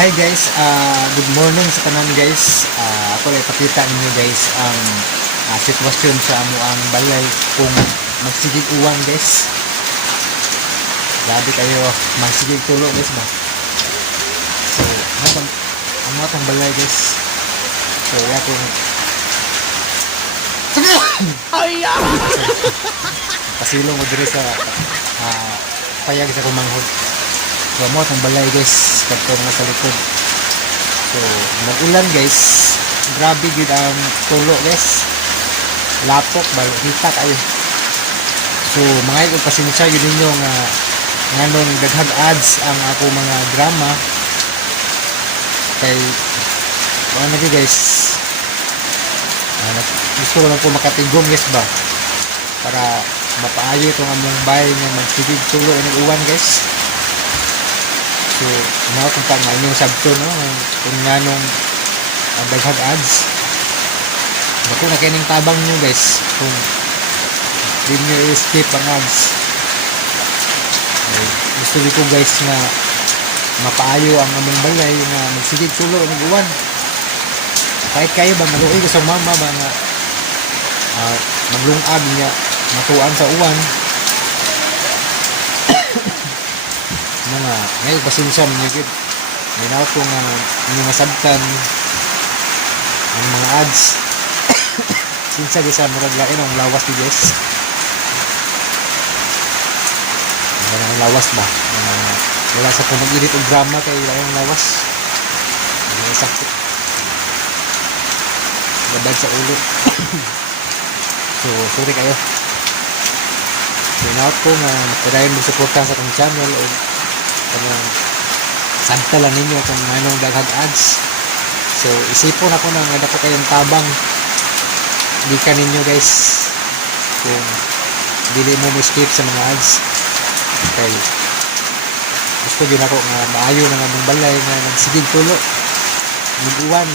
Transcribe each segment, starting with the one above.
Hi guys, good morning sa tanan guys. Ako ay ipakita ninyo guys ang sitwasyon sa amo ang balay kung magsigig uwan guys. Grabe kayo magsigig tulo guys ba. So, ang mga tang balay guys. So, kung pasilong mo dire sa payag sa kumanghod. So, mo tang balay guys, kadto nga sa likod. So, nag-ulan guys. Grabe gid ang tulo guys. Lapok balo kita kayo. So, mga igong pasensya yun ninyo nga nganong daghang ads ang ako mga drama kay ano na guys. Gusto ko lang po makatigom guys ba para mapaayo itong among bahay nga magsigig tulo ng uwan guys. So, ano kung pa nga inyong sabto, no? Kung nga nung daghang ads. Naku, nakining tabang nyo, guys. Kung di nyo i-skip ang ads. Ay, gusto ko, guys, na mapaayo ang among balay na magsigig tulo ng uwan. Kahit kayo ba, maluoy ko sa mama ba na maglungag niya matuan sa uwan. Mga ngayon pasensya mo gid minaw ko nga inyong masabtan ang mga ads sinsa gisa murag lain ang lawas ni guys ang lawas ba wala sa kung mag-edit og drama kay lain ang lawas ang sakit labad sa ulo so sorry kayo minaw ko nga padayon mo suporta sa akong channel o kanang sabta lang ninyo kung anong daghang ads. So isipon ako na nga dako kayong tabang di ka ninyo guys kung dili mo skip sa mga ads kay gusto din ako nga maayo na nga mong balay nga nagsigig tulo nag-uwan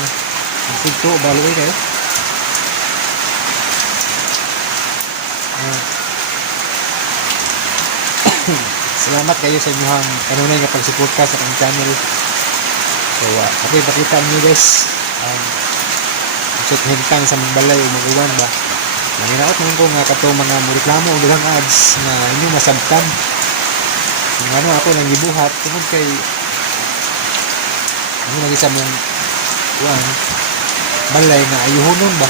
nagsigig tulo baloy kayo salamat kayo sa inyong kanunay nga pagsuporta sa akong channel. So, ako ipakita nyo guys ang hintang sa mga balay o mag-uwan ba. Nanginaot naman ko nga kato mga reklamo o daghang ads na inyong masabtan. Kung ano ako nang gibuhat tungkol kay ano lagi sa mong uwan balay na ayuhonon ba.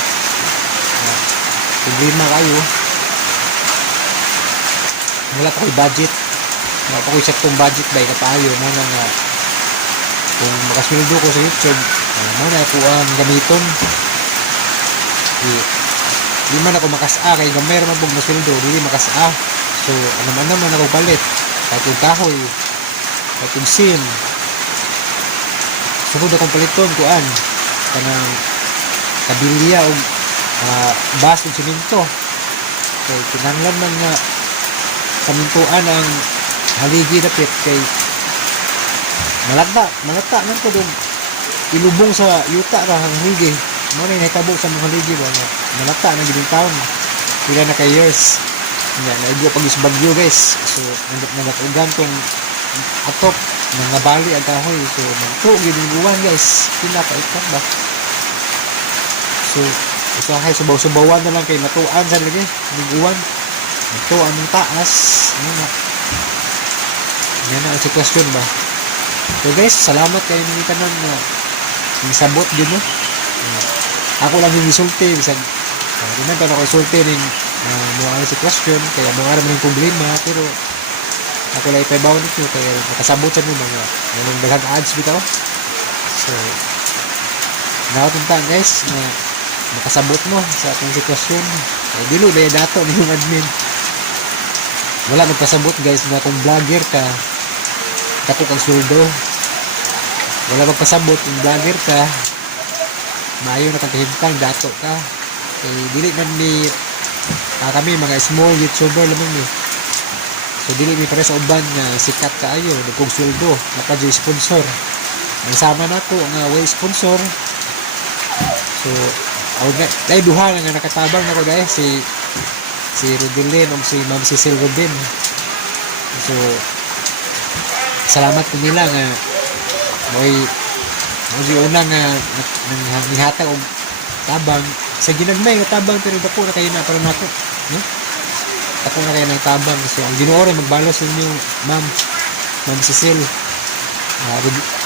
Problema kayo. Wala pa ko'y budget. Napakoy sa itong budget ba kapayo mo na nga kung makasweldo ko sa YouTube mo na po ang gamiton di man ako makasa kay gamay man pong masweldo dili makasa so ano man naman ako palit katong kahoy katong sim sugod akong paliton kuan kanang kabilya o bas o simento so kinahanglan man nga samintuan ang haligi dapit kay malata man ko dong ilubong sa yuta ra ang haligi mo na nahitabo sa mga haligi ba nga malata na gid taon pila na kay years nya naigo pag isbagyo guys so nagatugan tong atop mga bali ang kahoy so magto gid buwan guys pila ka ikat ba so usahay subaw-subawan na lang kay matuan sa lagi buwan ito among taas yan ang sitwasyon ba. So guys, salamat kayo ng tanan na nisabot din no. Ako lang yung isulti bisag hindi man ako isulti ning mga sitwasyon kaya mga araw ng problema pero ako lang ipabaw nito kaya nakasabot sa mga nung daghang ads bitaw. So natunta guys na makasabot mo sa atong sitwasyon. Dilo ba dato ni yung admin. Wala magpasabot guys na kung vlogger ka dako kang sweldo wala magpasabot kung vlogger ka maayo na kantahintang dato ka dili man ni kami mga small youtuber lamang ni so dili mi pare sa uban nga sikat kaayo nagkong sweldo naka sponsor ang sama nako nga way sponsor so dai duha nga nakatabang nako dai si Rodelin o si Ma'am Cecil Robin so salamat ko nila nga Mo'y una nga nihatag og tabang sa ginagmay nga tabang pero dako na kayo na para nato, no? Dako na kayo ng tabang so ang Ginoo ray magbalos sa inyo, Ma'am Cecil,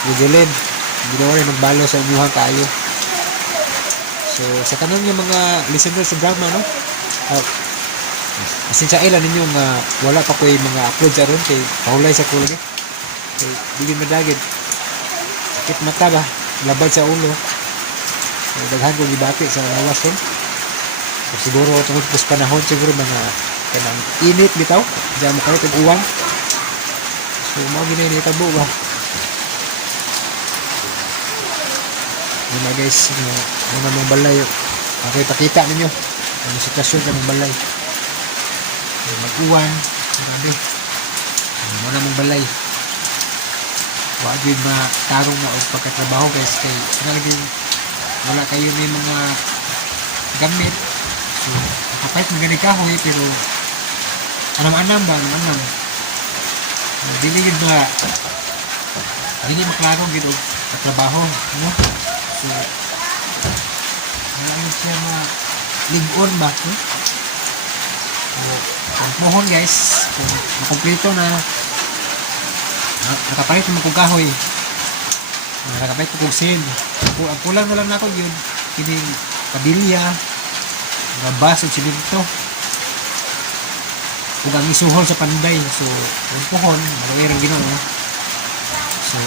Rogeled. Ginoo ray magbalos sa inyo tayo. So sa tanan nga mga listeners sa drama, no? Asensyaila ninyo nga wala pa ko'y mga upload sa ron kay pahulay sa kulo kay dili madagid sakit mata ba labad sa ulo so, daghan ko gibati sa lawas ron so, siguro tungod pus panahon siguro mga kanang init bitaw diyan mo kayo tag-uwan so mao ginay ni tabo ba yun na guys mga mong balay okay pakita ninyo ang sitwasyon sa mong balay mag-uwan grabe muna mong balay wag yun matarong na o pagkatrabaho guys kay wala kayo may mga gamit so kapait maganig kahoy pero anam-anam dili yun ba dili maklaro yun o katrabaho no? So ano siya ligon ba no? Ang pohon guys kung makomplito na nakapalit mo kong kahoy nakapalit ko kong sin ang kulang na lang na ako yun kining kabilya rabas at simento kung ang isuhol sa panday so ang pohon maroirang Ginoo so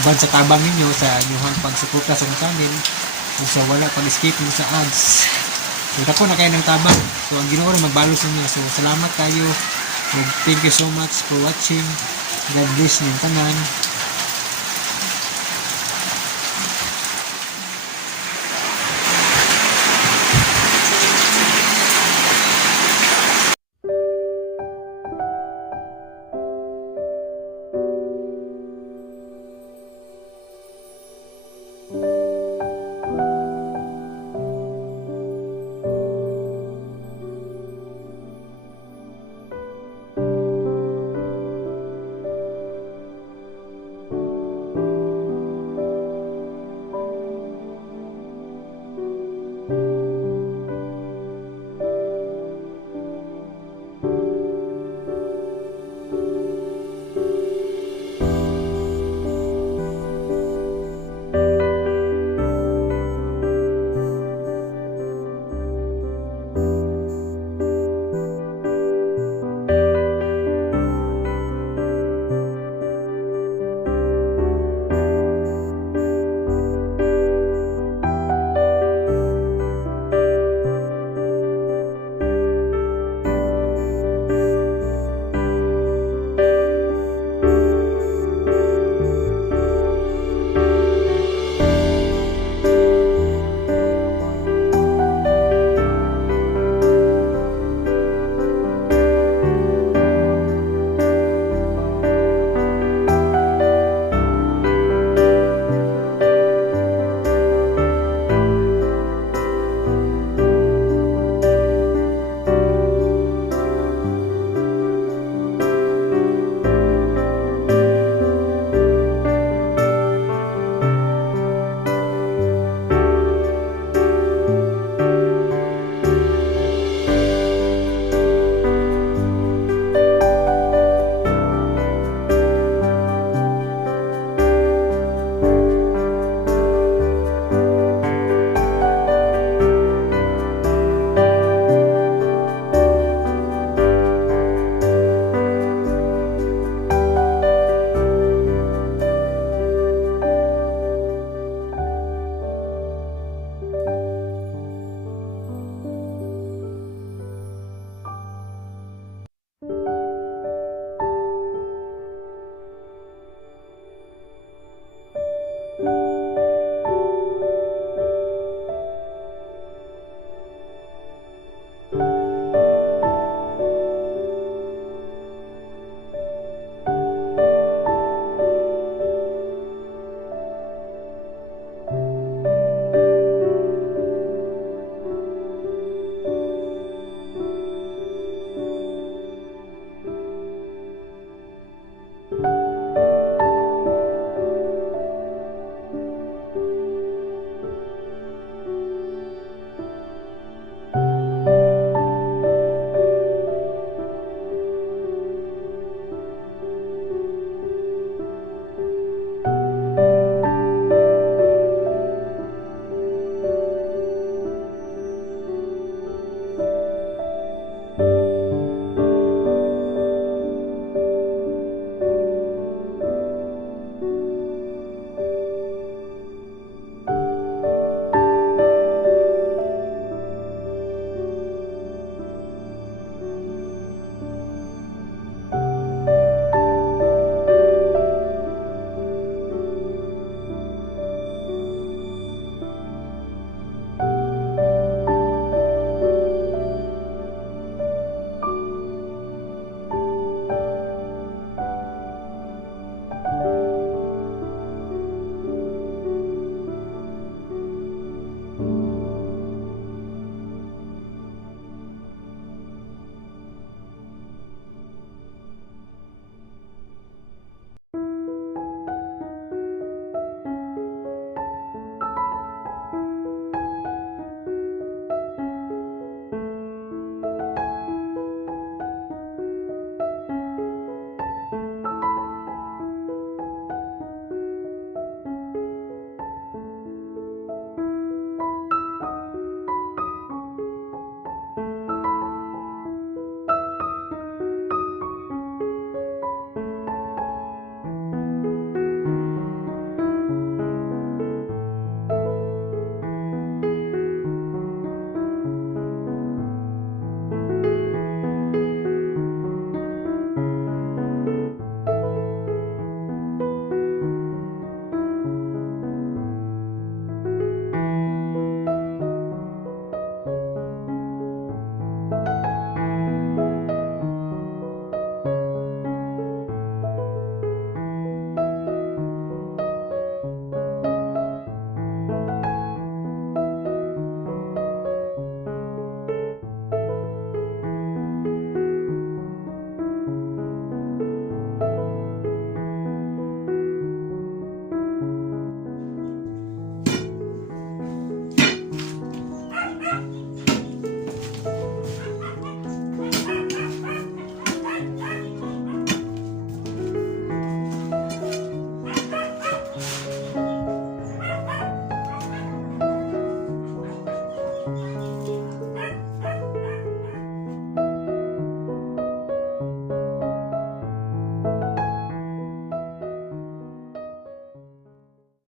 uban sa tabang ninyo sa inyong pagsuporta sa channel kung sa wala pag-escape mo sa ads so dako na kayo ng tabang so ang Ginoo rin magbalos ninyo so salamat kayo thank you so much for watching God bless niyong tanan